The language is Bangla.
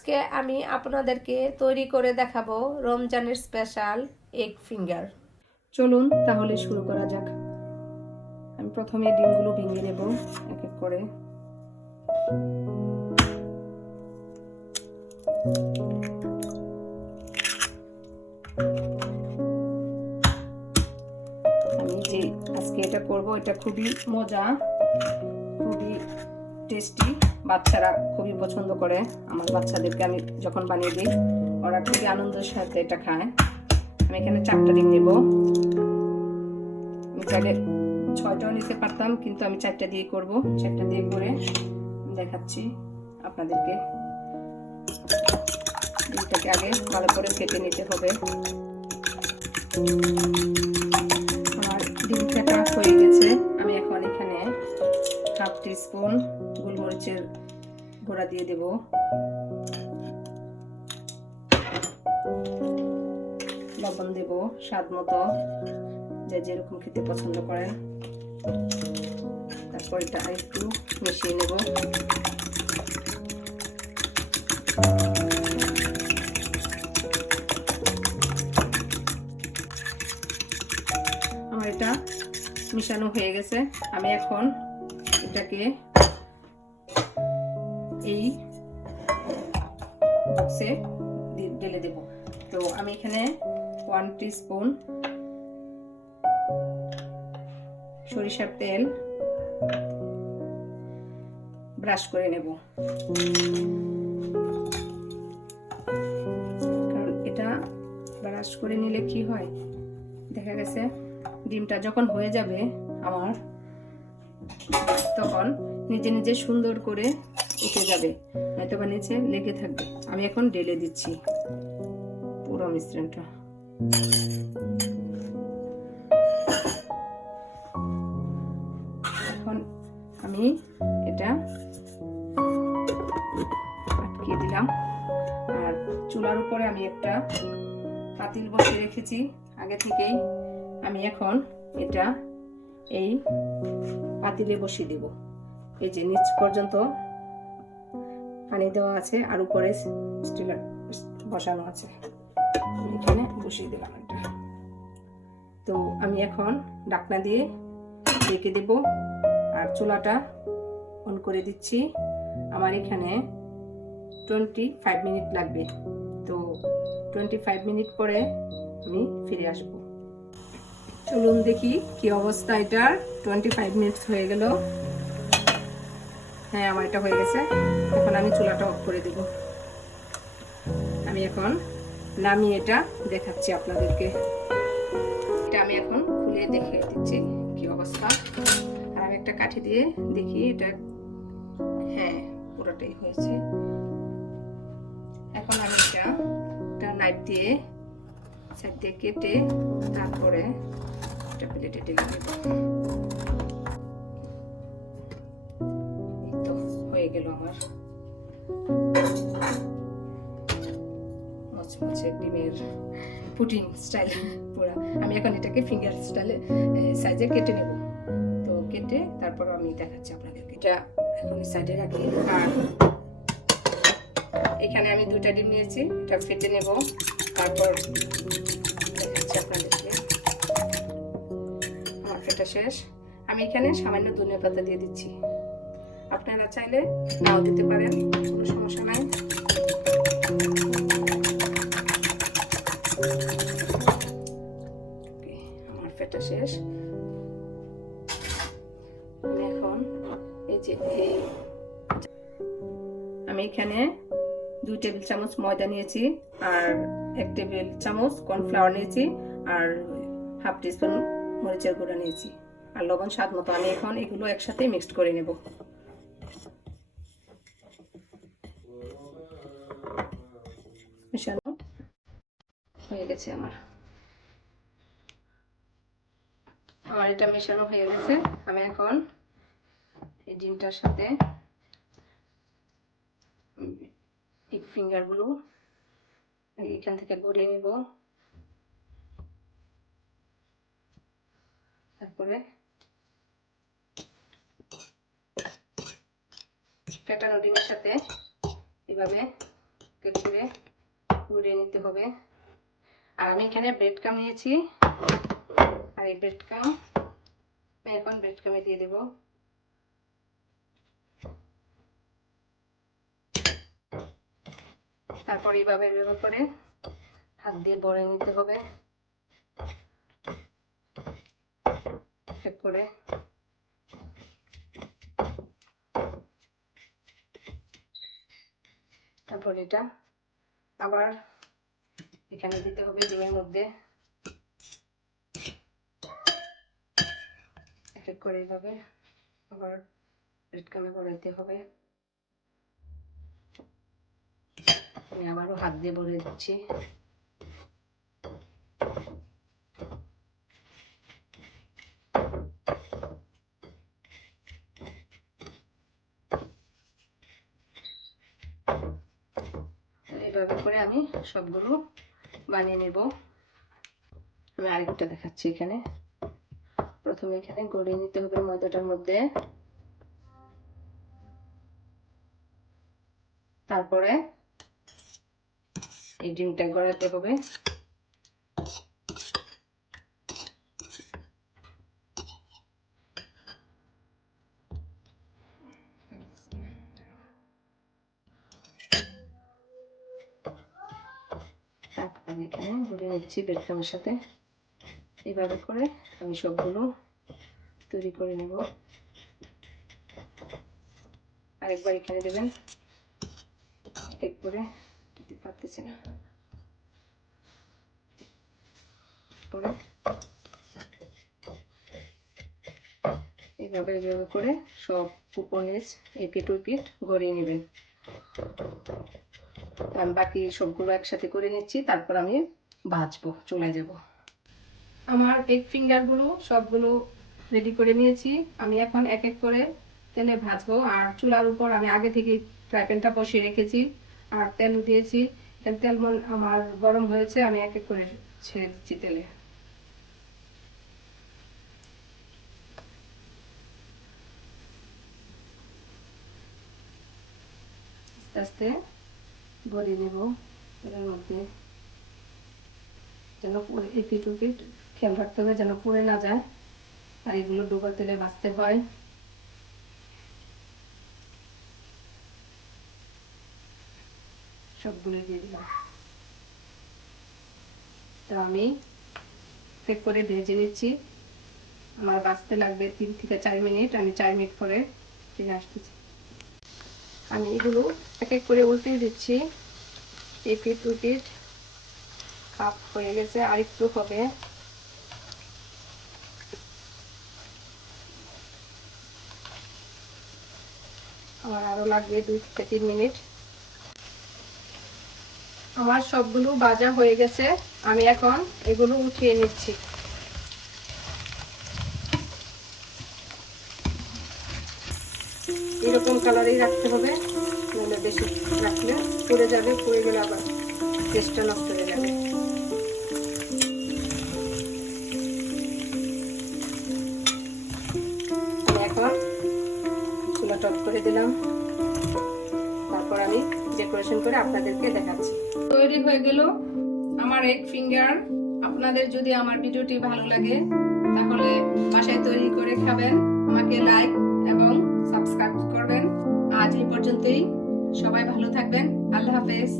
আজকে আমি আপনাদেরকে তৈরি করে দেখাবো রমজানের স্পেশাল এগ ফিঙ্গার। চলুন তাহলে শুরু করা যাক। আমি প্রথমে ডিমগুলো ভেঙে নেব এক এক করে। আমি যে আজকে এটা করব, এটা খুবই মজা, খুবই টেস্টি বাচ্চারা খুবই পছন্দ করে। আমার বাচ্চাদেরকে আমি যখন বানিয়ে দিই, ওরা খুবই আনন্দের সাথে এটা খায়। আমি এখানে চারটা ডিম নেব। আমি চাইলে ছয়টাও নিতে পারতাম, কিন্তু আমি চারটা দিয়ে করব। চারটা দিয়ে করে দেখাচ্ছি আপনাদেরকে। ডিমটাকে আগে ভালো করে কেটে নিতে হবে। আমার ডিম কাটা হয়ে গেছে। হাফ টিস্পুন গোলমরিচের গুঁড়া দিয়ে দেব। লবণ দেব স্বাদ মতো, যে যেরকম খেতে পছন্দ করেন। তারপর এটা একটু মিশিয়ে নেব। আমার এটা মিশানো হয়ে গেছে। আমি এখন এটাকে এই বক্সে ঢেলে দেব। তো আমি এখানে ওয়ান স্পুন সরিষার তেল ব্রাশ করে নেব। কারণ এটা ব্রাশ করে নিলে কি হয়? দেখা গেছে ডিমটা যখন হয়ে যাবে আমার তখন নিজে নিজে সুন্দর করে উঠে যাবে হয়তো বা নিচে লেগে থাকবে। আমি এখন ঢেলে দিচ্ছি পুরো মিশ্রণটা। এখন আমি এটা আটকে দিলাম। আর চুলার উপরে আমি একটা পাতিল বসিয়ে রেখেছি। আগে থেকেই আমি এখন এটা এই পাতিলে বসিয়ে দেব। এই যে নিচ পর্যন্ত পানি দেওয়া আছে আর উপরে স্টিলার বসানো আছে। এখানে বসিয়ে দিলাম এটা। তো আমি এখন ডাকনা দিয়ে রেখে দেব আর চুলাটা অন করে দিচ্ছি। আমার এখানে টোয়েন্টি ফাইভ মিনিট লাগবে। তো টোয়েন্টি ফাইভ মিনিট পরে আমি ফিরে আসব। চলুন দেখি কি অবস্থা এটার। টোয়েন্টি ফাইভ মিনিটস হয়ে গেল। হ্যাঁ আমার এটা হয়ে গেছে। এখন আমি চুলাটা অফ করে দেব। আমি এখন নামিয়ে এটা দেখাচ্ছি আপনাদেরকে। এটা আমি এখন খুলে দেখে দিচ্ছি কি অবস্থা। আর আমি একটা কাঠি দিয়ে দেখি এটা। হ্যাঁ পুরোটাই হয়েছে। এখন আমি এটা, একটা নাইফ দিয়ে সাইড দিয়ে কেটে তারপরে একটা প্লেটে তো হয়ে গেল আমার। মচমচে ডিমের পুটিং স্টাইল পুরা। আমি এখন এটাকে ফিঙ্গার স্টাইলে সাইজে কেটে নেব। তো কেটে তারপর আমি দেখাচ্ছি আপনাদেরকে। এটা এখন সাইডে রাখি। আর এখানে আমি দুইটা ডিম নিয়েছি। এটা ফেটে নেব। তারপর দেখাচ্ছি আপনাদেরকে। আমার শেষ। আমি এখানে সামান্য ধনিয়া পাতা দিয়ে দিচ্ছি। আপনারা চাইলে নাও দিতে পারেন, কোনো সমস্যা নাই। আমার ফেটা শেষ। এখন এই যে এই আমি এখানে দুই টেবিল চামচ ময়দা নিয়েছি আর এক টেবিল চামচ কর্নফ্লাওয়ার নিয়েছি আর হাফ টিস্পুন মরিচের গুঁড়া নিয়েছি। আর লবণ স্বাদ মতো আমি এখন এগুলো একসাথে মিক্সড করে নেব। মেশানো হয়ে গেছে আমার। আমার এটা মেশানো হয়ে গেছে। আমি এখন এই ডিমটার সাথে ফিঙ্গারগুলো এখান থেকে গড়িয়ে নেব। তারপরে ফেটানো ডিমের সাথে এভাবে কেটে গুঁড়িয়ে নিতে হবে। আর আমি এখানে ব্রেড কাম নিয়েছি। আর এই ব্রেড কাম এখন ব্রেড কামে দিয়ে দেবো। তারপর এইভাবে এভাবে করে হাত দিয়ে বড়ে নিতে হবে। করে। তারপর এটা আবার এখানে দিতে হবে ডিমের মধ্যে। এক করে এইভাবে আবার রেড কামে বড়াইতে হবে। আমি আবারও হাত দিয়ে ভরে দিচ্ছি। এইভাবে করে আমি সবগুলো বানিয়ে নেব। আমি আরেকটা দেখাচ্ছি এখানে। প্রথমে এখানে গড়িয়ে নিতে হবে ময়দাটার মধ্যে। তারপরে এই ডিমটা গড়াতে হবে তারপর আমি এখানে ভরে নিচ্ছি বেডকামের সাথে। এইভাবে করে আমি সবগুলো তৈরি করে নেব। আরেকবার এখানে দেবেন। এক করে দিতে পারতেছি না। পরে এইভাবে এইভাবে করে সব উপরে এপিট ওপিট গড়িয়ে নেবেন। আমি বাকি সবগুলো একসাথে করে নিচ্ছি, তারপর আমি ভাজবো, চলে যাব। আমার কেক ফিঙ্গারগুলো সবগুলো রেডি করে নিয়েছি। আমি এখন এক এক করে তেলে ভাজবো, আর চুলার উপর আমি আগে থেকে ফ্রাই প্যানটা বসিয়ে রেখেছি, আর তেল দিয়েছি। তেল মন- আমার গরম হয়েছে, আমি এক এক করে ছেড়ে দিচ্ছি তেলে। আস্তে আস্তে ভরে নেব এর মধ্যে। যেন এপিট উপিট খেয়াল রাখতে হবে, যেন পুড়ে না যায়। আর এগুলো ডোবা তেলে বাঁচতে হয়। সবগুলো দিয়ে দিলাম। তো আমি চেক করে ভেজে নিচ্ছি। আমার বাঁচতে লাগবে তিন থেকে চার মিনিট, আমি চার মিনিট পরে ফিরে আসতেছি। আমি এগুলো এক এক করে উল্টে দিচ্ছি। এপিট উপিট কাপ হয়ে গেছে আর একটু হবে। আমার আরও লাগবে দুই থেকে তিন মিনিট। আমার সবগুলো ভাজা হয়ে গেছে, আমি এখন এগুলো উঠিয়ে নিচ্ছি। এরকম কালারেই রাখতে হবে। নাহলে বেশি রাখলে পুড়ে যাবে, পুড়ে গেলে আবার টেস্টটা নষ্ট হয়ে যাবে। এখন চুলা টপ করে দিলাম। তারপর আমি ডেকোরেশন করে আপনাদেরকে দেখাচ্ছি। তৈরি হয়ে গেল আমার এক ফিঙ্গার আপনাদের যদি আমার ভিডিওটি ভালো লাগে, তাহলে বাসায় তৈরি করে খাবেন। আমাকে লাইক এবং পর্যন্তই সবাই ভালো থাকবেন। আল্লাহ হাফেজ।